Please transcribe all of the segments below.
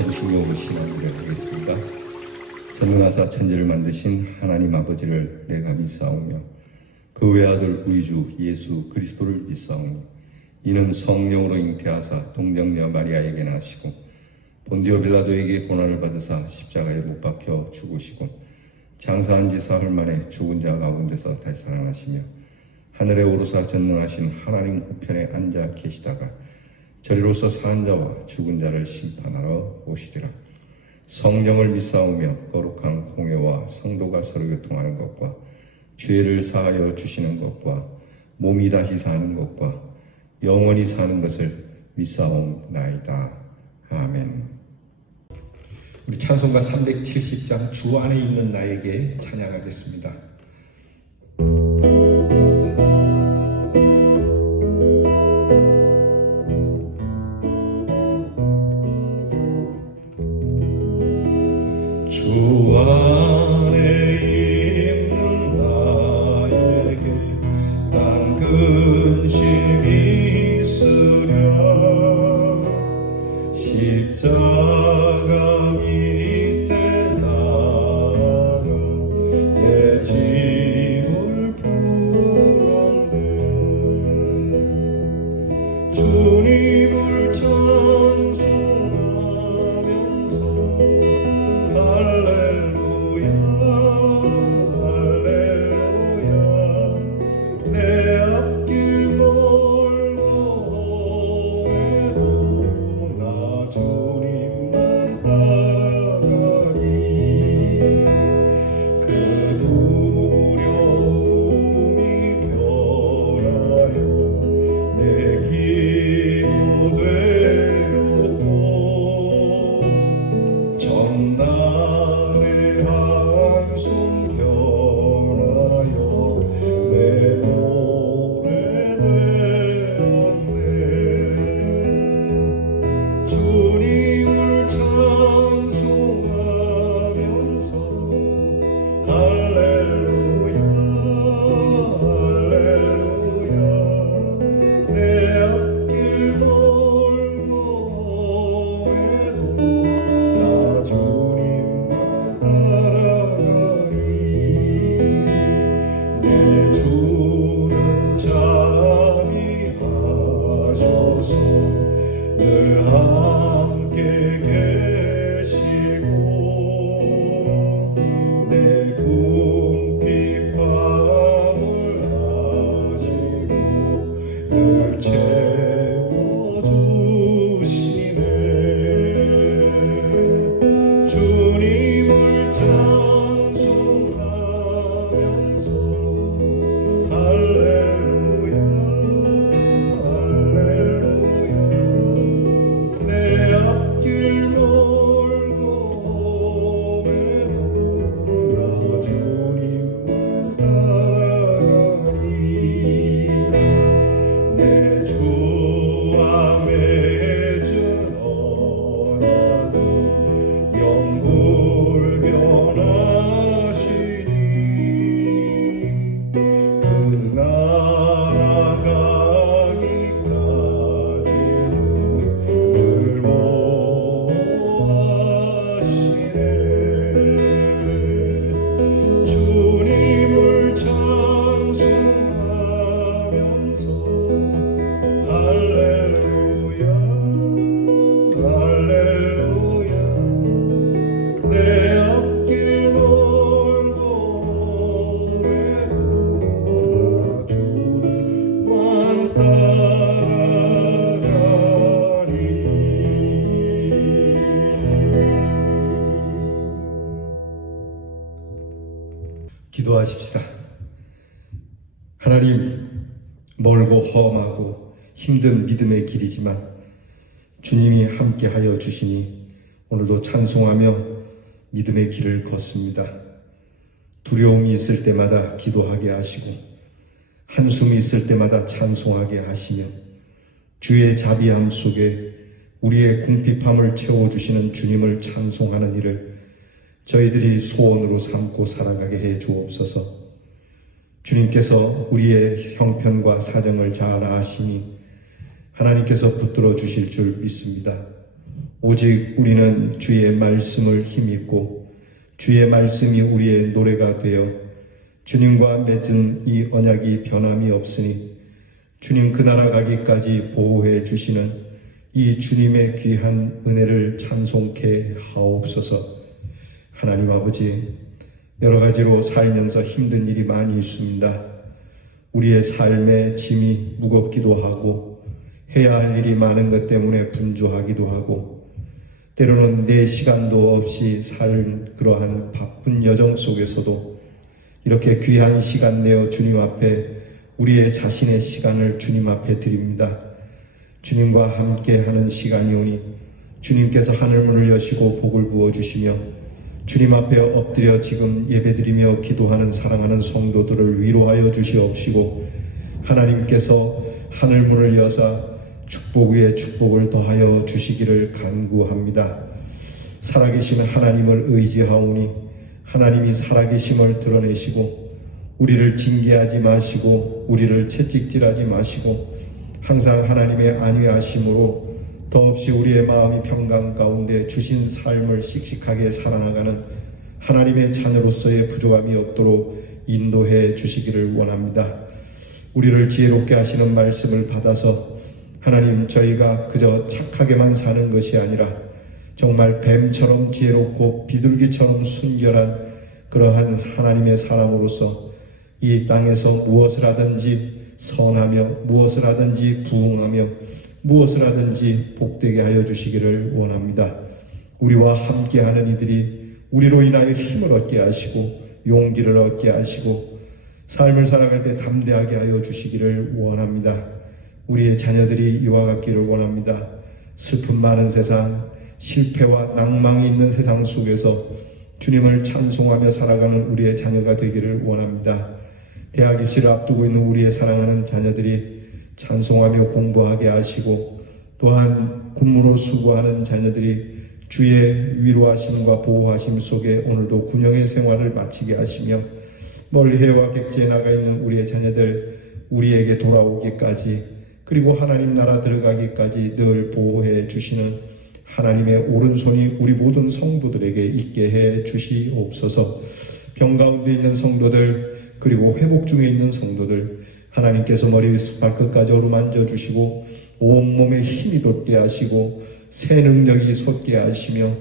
찬송으로 신앙을 하겠습니다. 전능하사 천지를 만드신 하나님 아버지를 내가 믿사오며 그 외아들 우리 주 예수 그리스도를 믿사오며 이는 성령으로 잉태하사 동정녀 마리아에게 나시고 본디오 빌라도에게 고난을 받으사 십자가에 못 박혀 죽으시고 장사한 지 사흘 만에 죽은 자 가운데서 다시 살아나시며 하늘에 오르사 전능하신 하나님 우편에 앉아 계시다가 저리로서 사는 자와 죽은 자를 심판하러 오시리라. 성령을 믿사오며 거룩한 공회와 성도가 서로 교통하는 것과 죄를 사하여 주시는 것과 몸이 다시 사는 것과 영원히 사는 것을 믿사옵나이다. 아멘. 우리 찬송가 370장 주 안에 있는 나에게 찬양하겠습니다. 주 안에 있는 나에게 난 근심이 있으랴. 십자가 밑에 나가 내 짐을 풀었네. 주님을 찬송하면서 할렐루야 할렐루야. 내 앞길 멀고 험해도 나 주님만 따라가리. 그 두려움이 변하여 내 기도 되었고 전날의 한숨 변하여 내 노래 되었네. 주님을 찬송하면서 할렐루야 할렐루야. 내 앞길 멀고 험해도 나 주님만 따라가리. 내 주는 자비하셔서 늘 함께 계시고 내 궁핍함을 아시고 늘 채워주시네. 주님을 찬송하면서 할렐루야 할렐루야. 내 앞길 멀고 험해도 나 주님만 따라가리. 내 주와 맺은 언약은 영불변하시니 그 나라 가기까지는 늘 보호하시네. 주님을 찬송하면서 할렐루야 할렐루야. 내 앞길 멀고 험해도 나 주님만 따라가리. 기도하십시다. 하나님, 멀고 험하고 힘든 믿음의 길이지만 주님이 함께하여 주시니 오늘도 찬송하며 믿음의 길을 걷습니다. 두려움이 있을 때마다 기도하게 하시고 한숨이 있을 때마다 찬송하게 하시며 주의 자비함 속에 우리의 궁핍함을 채워주시는 주님을 찬송하는 일을 저희들이 소원으로 삼고 살아가게 해 주옵소서. 주님께서 우리의 형편과 사정을 잘 아시니 하나님께서 붙들어 주실 줄 믿습니다. 오직 우리는 주의 말씀을 힘입고 주의 말씀이 우리의 노래가 되어 주님과 맺은 이 언약이 변함이 없으니 주님 그 나라 가기까지 보호해 주시는 이 주님의 귀한 은혜를 찬송케 하옵소서. 하나님 아버지, 여러 가지로 살면서 힘든 일이 많이 있습니다. 우리의 삶의 짐이 무겁기도 하고 해야 할 일이 많은 것 때문에 분주하기도 하고 때로는 내 시간도 없이 살 그러한 바쁜 여정 속에서도 이렇게 귀한 시간 내어 주님 앞에 우리의 자신의 시간을 주님 앞에 드립니다. 주님과 함께하는 시간이 오니 주님께서 하늘문을 여시고 복을 부어주시며 주님 앞에 엎드려 지금 예배드리며 기도하는 사랑하는 성도들을 위로하여 주시옵시고 하나님께서 하늘문을 여사 축복 위에 축복을 더하여 주시기를 간구합니다. 살아계신 하나님을 의지하오니 하나님이 살아계심을 드러내시고 우리를 징계하지 마시고 우리를 채찍질하지 마시고 항상 하나님의 안위하심으로 더없이 우리의 마음이 평강 가운데 주신 삶을 씩씩하게 살아나가는 하나님의 자녀로서의 부족함이 없도록 인도해 주시기를 원합니다. 우리를 지혜롭게 하시는 말씀을 받아서 하나님, 저희가 그저 착하게만 사는 것이 아니라 정말 뱀처럼 지혜롭고 비둘기처럼 순결한 그러한 하나님의 사람으로서 이 땅에서 무엇을 하든지 선하며 무엇을 하든지 부응하며 무엇을 하든지 복되게 하여 주시기를 원합니다. 우리와 함께하는 이들이 우리로 인하여 힘을 얻게 하시고 용기를 얻게 하시고 삶을 살아갈 때 담대하게 하여 주시기를 원합니다. 우리의 자녀들이 이와 같기를 원합니다. 슬픔 많은 세상, 실패와 낭망이 있는 세상 속에서 주님을 찬송하며 살아가는 우리의 자녀가 되기를 원합니다. 대학 입시를 앞두고 있는 우리의 사랑하는 자녀들이 찬송하며 공부하게 하시고 또한 군무로 수고하는 자녀들이 주의 위로하심과 보호하심 속에 오늘도 군영의 생활을 마치게 하시며 멀리 해와 객지에 나가 있는 우리의 자녀들 우리에게 돌아오기까지 그리고 하나님 나라 들어가기까지 늘 보호해 주시는 하나님의 오른손이 우리 모든 성도들에게 있게 해 주시옵소서. 병 가운데 있는 성도들 그리고 회복 중에 있는 성도들 하나님께서 머리부터 발끝까지 어루만져 주시고 온몸에 힘이 돋게 하시고 새 능력이 솟게 하시며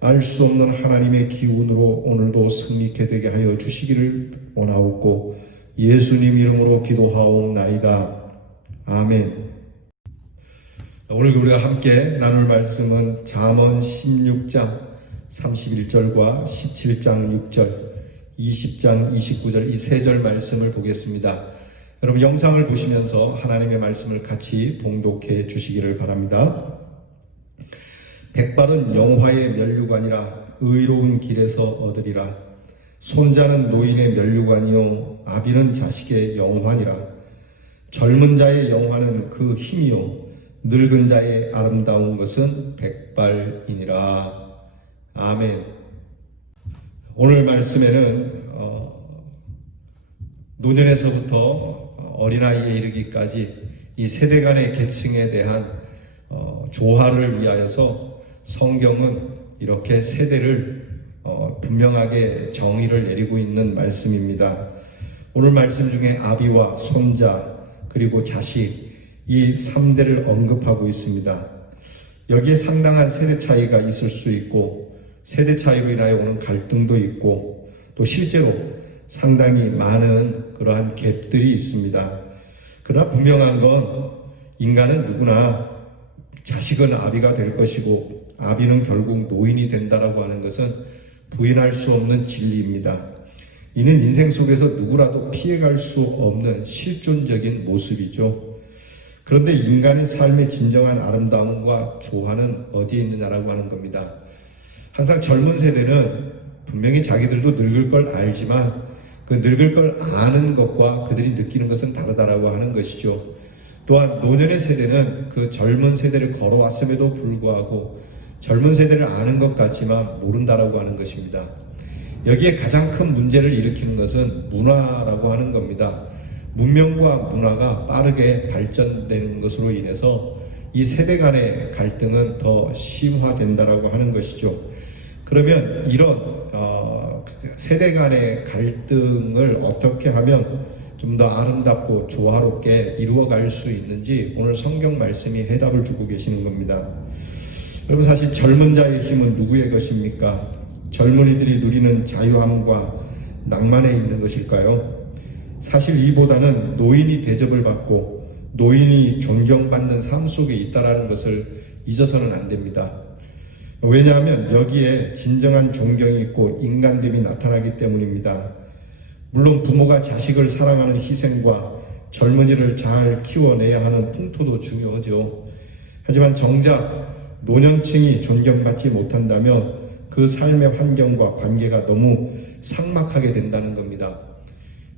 알 수 없는 하나님의 기운으로 오늘도 승리케 되게 하여 주시기를 원하옵고 예수님 이름으로 기도하옵나이다. 아멘. 오늘 우리가 함께 나눌 말씀은 잠언 16장 31절과 17장 6절, 20장 29절 이 세 절 말씀을 보겠습니다. 여러분 영상을 보시면서 하나님의 말씀을 같이 봉독해 주시기를 바랍니다. 백발은 영화의 면류관이라 의로운 길에서 얻으리라. 손자는 노인의 면류관이요 아비는 자식의 영환이라. 젊은 자의 영화는 그 힘이요 늙은 자의 아름다운 것은 백발이니라. 아멘. 오늘 말씀에는 노년에서부터 어린아이에 이르기까지 이 세대 간의 계층에 대한 조화를 위하여서 성경은 이렇게 세대를 분명하게 정의를 내리고 있는 말씀입니다. 오늘 말씀 중에 아비와 손자 그리고 자식 이 3대를 언급하고 있습니다. 여기에 상당한 세대 차이가 있을 수 있고 세대 차이로 인하여 오는 갈등도 있고 또 실제로 상당히 많은 그러한 갭들이 있습니다. 그러나 분명한 건 인간은 누구나 자식은 아비가 될 것이고 아비는 결국 노인이 된다라고 하는 것은 부인할 수 없는 진리입니다. 이는 인생 속에서 누구라도 피해갈 수 없는 실존적인 모습이죠. 그런데 인간의 삶의 진정한 아름다움과 조화는 어디에 있느냐라고 하는 겁니다. 항상 젊은 세대는 분명히 자기들도 늙을 걸 알지만 그 늙을 걸 아는 것과 그들이 느끼는 것은 다르다라고 하는 것이죠. 또한 노년의 세대는 그 젊은 세대를 걸어왔음에도 불구하고 젊은 세대를 아는 것 같지만 모른다라고 하는 것입니다. 여기에 가장 큰 문제를 일으키는 것은 문화라고 하는 겁니다. 문명과 문화가 빠르게 발전되는 것으로 인해서 이 세대 간의 갈등은 더 심화된다라고 하는 것이죠. 그러면 이런 세대 간의 갈등을 어떻게 하면 좀 더 아름답고 조화롭게 이루어갈 수 있는지 오늘 성경 말씀이 해답을 주고 계시는 겁니다. 여러분, 사실 젊은 자의 힘은 누구의 것입니까? 젊은이들이 누리는 자유함과 낭만에 있는 것일까요? 사실 이보다는 노인이 대접을 받고 노인이 존경받는 삶 속에 있다는 것을 잊어서는 안 됩니다. 왜냐하면 여기에 진정한 존경이 있고 인간됨이 나타나기 때문입니다. 물론 부모가 자식을 사랑하는 희생과 젊은이를 잘 키워내야 하는 풍토도 중요하죠. 하지만 정작 노년층이 존경받지 못한다면 그 삶의 환경과 관계가 너무 삭막하게 된다는 겁니다.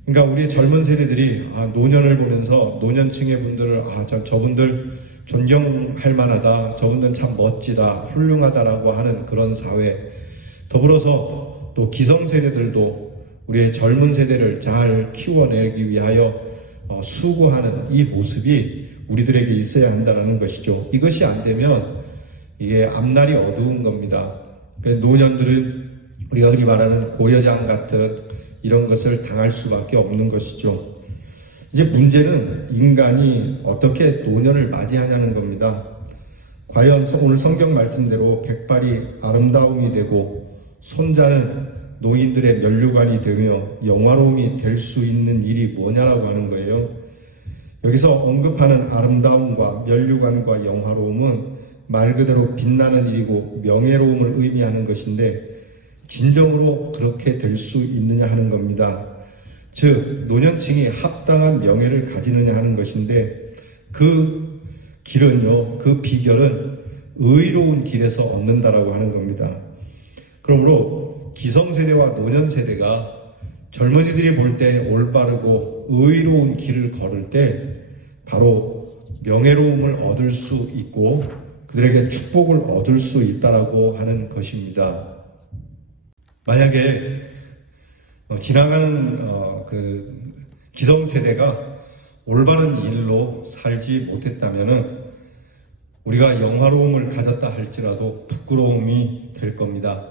그러니까 우리 젊은 세대들이 노년을 보면서 노년층의 분들을 저분들 존경할 만하다, 저분들 참 멋지다, 훌륭하다라고 하는 그런 사회, 더불어서 또 기성세대들도 우리의 젊은 세대를 잘 키워내기 위하여 수고하는 이 모습이 우리들에게 있어야 한다는 것이죠. 이것이 안 되면 이게 앞날이 어두운 겁니다. 노년들은 우리가 흔히 말하는 고려장 같은 이런 것을 당할 수밖에 없는 것이죠. 이제 문제는 인간이 어떻게 노년을 맞이하냐는 겁니다. 과연 오늘 성경 말씀대로 백발이 아름다움이 되고 손자는 노인들의 면류관이 되며 영화로움이 될 수 있는 일이 뭐냐라고 하는 거예요. 여기서 언급하는 아름다움과 면류관과 영화로움은 말 그대로 빛나는 일이고 명예로움을 의미하는 것인데 진정으로 그렇게 될 수 있느냐 하는 겁니다. 즉 노년층이 합당한 명예를 가지느냐 하는 것인데 그 길은요, 그 비결은 의로운 길에서 얻는다라고 하는 겁니다. 그러므로 기성세대와 노년세대가 젊은이들이 볼 때 올바르고 의로운 길을 걸을 때 바로 명예로움을 얻을 수 있고 그들에게 축복을 얻을 수 있다라고 하는 것입니다. 만약에 지나가는 그 기성세대가 올바른 일로 살지 못했다면은 우리가 영화로움을 가졌다 할지라도 부끄러움이 될 겁니다.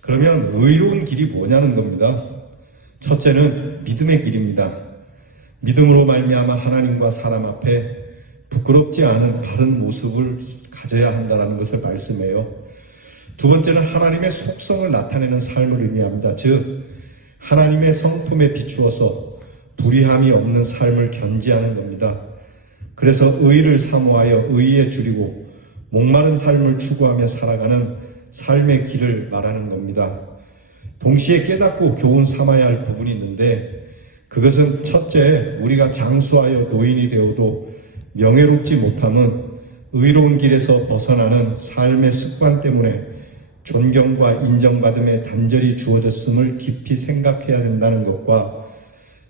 그러면 의로운 길이 뭐냐는 겁니다. 첫째는 믿음의 길입니다. 믿음으로 말미암아 하나님과 사람 앞에 부끄럽지 않은 바른 모습을 가져야 한다는 것을 말씀해요. 두 번째는 하나님의 속성을 나타내는 삶을 의미합니다. 즉 하나님의 성품에 비추어서 불의함이 없는 삶을 견지하는 겁니다. 그래서 의를 사모하여 의에 줄이고 목마른 삶을 추구하며 살아가는 삶의 길을 말하는 겁니다. 동시에 깨닫고 교훈 삼아야 할 부분이 있는데 그것은 첫째, 우리가 장수하여 노인이 되어도 명예롭지 못함은 의로운 길에서 벗어나는 삶의 습관 때문에 존경과 인정받음에 단절이 주어졌음을 깊이 생각해야 된다는 것과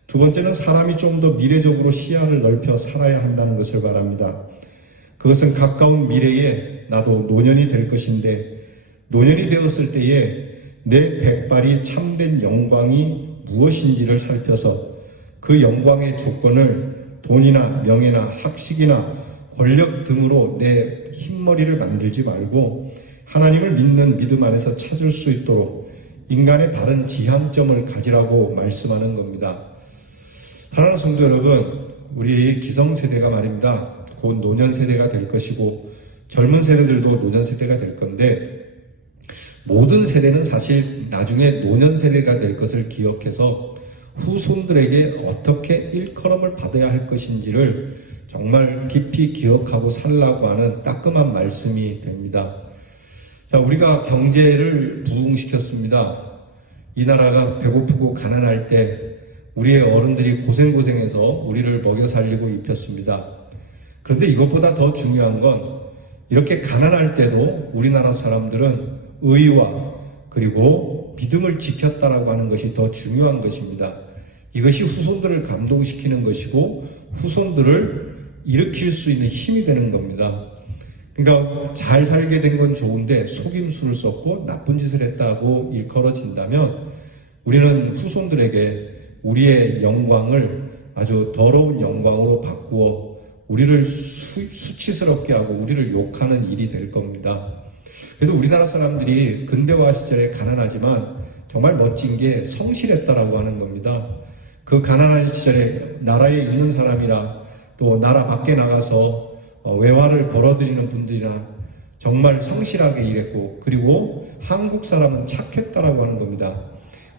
두 번째는 사람이 좀 더 미래적으로 시야를 넓혀 살아야 한다는 것을 말합니다. 그것은 가까운 미래에 나도 노년이 될 것인데 노년이 되었을 때에 내 백발이 참된 영광이 무엇인지를 살펴서 그 영광의 조건을 돈이나 명예나 학식이나 권력 등으로 내 흰머리를 만들지 말고 하나님을 믿는 믿음 안에서 찾을 수 있도록 인간의 바른 지향점을 가지라고 말씀하는 겁니다. 사랑하는 성도 여러분, 우리 기성세대가 말입니다. 곧 노년세대가 될 것이고 젊은 세대들도 노년세대가 될 건데 모든 세대는 사실 나중에 노년세대가 될 것을 기억해서 후손들에게 어떻게 일컬음을 받아야 할 것인지를 정말 깊이 기억하고 살라고 하는 따끔한 말씀이 됩니다. 자, 우리가 경제를 부흥시켰습니다. 이 나라가 배고프고 가난할 때 우리의 어른들이 고생해서 우리를 먹여 살리고 입혔습니다. 그런데 이것보다 더 중요한 건 이렇게 가난할 때도 우리나라 사람들은 의와 그리고 믿음을 지켰다라고 하는 것이 더 중요한 것입니다. 이것이 후손들을 감동시키는 것이고 후손들을 일으킬 수 있는 힘이 되는 겁니다. 그러니까 잘 살게 된 건 좋은데 속임수를 썼고 나쁜 짓을 했다고 일컬어진다면 우리는 후손들에게 우리의 영광을 아주 더러운 영광으로 바꾸어 우리를 수치스럽게 하고 우리를 욕하는 일이 될 겁니다. 그래도 우리나라 사람들이 근대화 시절에 가난하지만 정말 멋진 게 성실했다라고 하는 겁니다. 그 가난한 시절에 나라에 있는 사람이나 또 나라 밖에 나가서 외화를 벌어들이는 분들이나 정말 성실하게 일했고, 그리고 한국 사람은 착했다라고 하는 겁니다.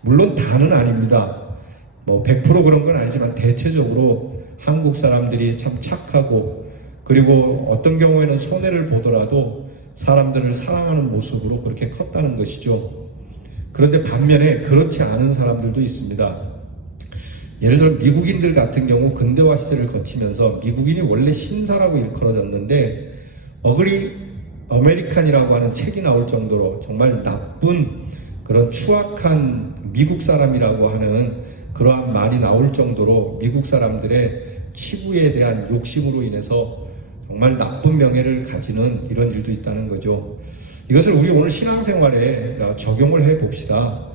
물론 다는 아닙니다. 100% 그런 건 아니지만 대체적으로 한국 사람들이 참 착하고, 그리고 어떤 경우에는 손해를 보더라도 사람들을 사랑하는 모습으로 그렇게 컸다는 것이죠. 그런데 반면에 그렇지 않은 사람들도 있습니다. 예를 들어 미국인들 같은 경우 근대화 시절을 거치면서 미국인이 원래 신사라고 일컬어졌는데 어그리 아메리칸이라고 하는 책이 나올 정도로 정말 나쁜 그런 추악한 미국 사람이라고 하는 그러한 말이 나올 정도로 미국 사람들의 치부에 대한 욕심으로 인해서 정말 나쁜 명예를 가지는 이런 일도 있다는 거죠. 이것을 우리 오늘 신앙생활에 적용을 해 봅시다.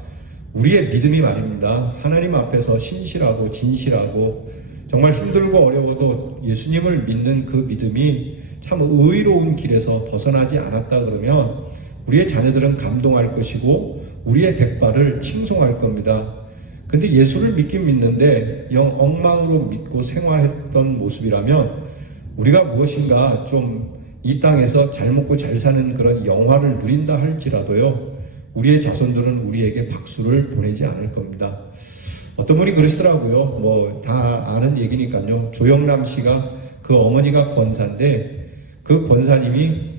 우리의 믿음이 말입니다. 하나님 앞에서 신실하고 진실하고 정말 힘들고 어려워도 예수님을 믿는 그 믿음이 참 의로운 길에서 벗어나지 않았다 그러면 우리의 자녀들은 감동할 것이고 우리의 백발을 칭송할 겁니다. 근데 예수를 믿긴 믿는데 영 엉망으로 믿고 생활했던 모습이라면 우리가 무엇인가 좀 이 땅에서 잘 먹고 잘 사는 그런 영화를 누린다 할지라도요, 우리의 자손들은 우리에게 박수를 보내지 않을 겁니다. 어떤 분이 그러시더라고요. 다 아는 얘기니까요. 조영남 씨가 그 어머니가 권사인데 그 권사님이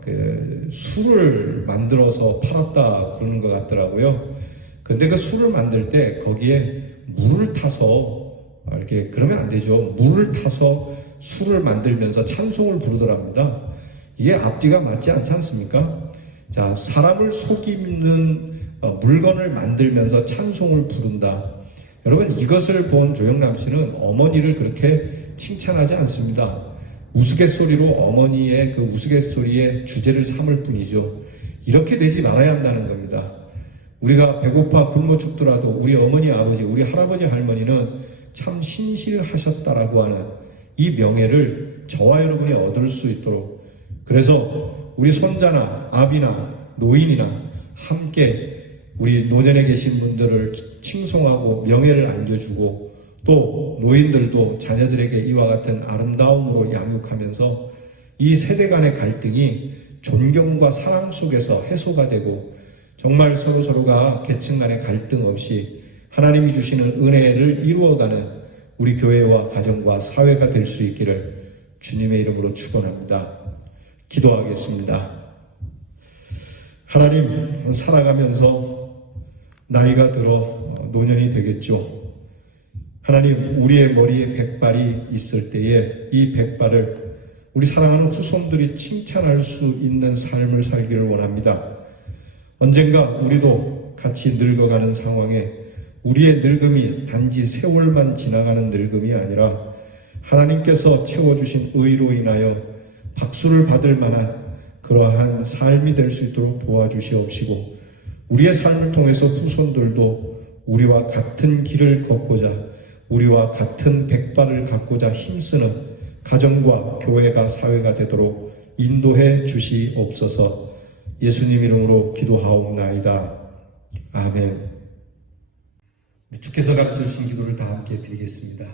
그 술을 만들어서 팔았다 그러는 것 같더라고요. 근데 그 술을 만들 때 거기에 물을 타서 이렇게 그러면 안 되죠. 물을 타서 술을 만들면서 찬송을 부르더랍니다. 이게 앞뒤가 맞지 않지 않습니까? 자, 사람을 속이는 물건을 만들면서 찬송을 부른다. 여러분, 이것을 본 조영남 씨는 어머니를 그렇게 칭찬하지 않습니다. 우스갯소리로 어머니의 그 우스갯소리의 주제를 삼을 뿐이죠. 이렇게 되지 말아야 한다는 겁니다. 우리가 배고파 굶어 죽더라도 우리 어머니, 아버지, 우리 할아버지, 할머니는 참 신실하셨다라고 하는 이 명예를 저와 여러분이 얻을 수 있도록, 그래서 우리 손자나 아비나 노인이나 함께 우리 노년에 계신 분들을 칭송하고 명예를 안겨주고, 또 노인들도 자녀들에게 이와 같은 아름다움으로 양육하면서 이 세대 간의 갈등이 존경과 사랑 속에서 해소가 되고 정말 서로가 계층 간의 갈등 없이 하나님이 주시는 은혜를 이루어가는 우리 교회와 가정과 사회가 될 수 있기를 주님의 이름으로 축원합니다. 기도하겠습니다. 하나님, 살아가면서 나이가 들어 노년이 되겠죠. 하나님, 우리의 머리에 백발이 있을 때에 이 백발을 우리 사랑하는 후손들이 칭찬할 수 있는 삶을 살기를 원합니다. 언젠가 우리도 같이 늙어가는 상황에 우리의 늙음이 단지 세월만 지나가는 늙음이 아니라 하나님께서 채워주신 의로 인하여 박수를 받을 만한 그러한 삶이 될 수 있도록 도와주시옵시고, 우리의 삶을 통해서 후손들도 우리와 같은 길을 걷고자, 우리와 같은 백발을 갖고자 힘쓰는 가정과 교회가, 사회가 되도록 인도해 주시옵소서. 예수님 이름으로 기도하옵나이다. 아멘. 주께서 가르쳐 주신 기도를 다 함께 드리겠습니다.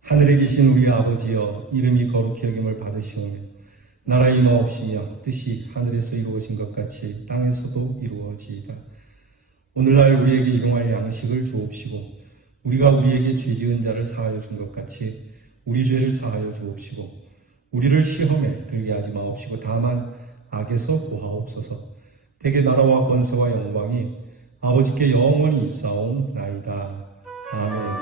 하늘에 계신 우리 아버지여, 이름이 거룩히 여김을 받으시오며 나라 임하옵시며 뜻이 하늘에서 이루어진 것 같이 땅에서도 이루어지이다. 오늘날 우리에게 일용할 양식을 주옵시고 우리가 우리에게 죄 지은 자를 사하여 준 것 같이 우리 죄를 사하여 주옵시고 우리를 시험에 들게 하지 마옵시고 다만 악에서 구하옵소서. 대개 나라와 권세와 영광이 아버지께 영원히 있사옵나이다. 아멘.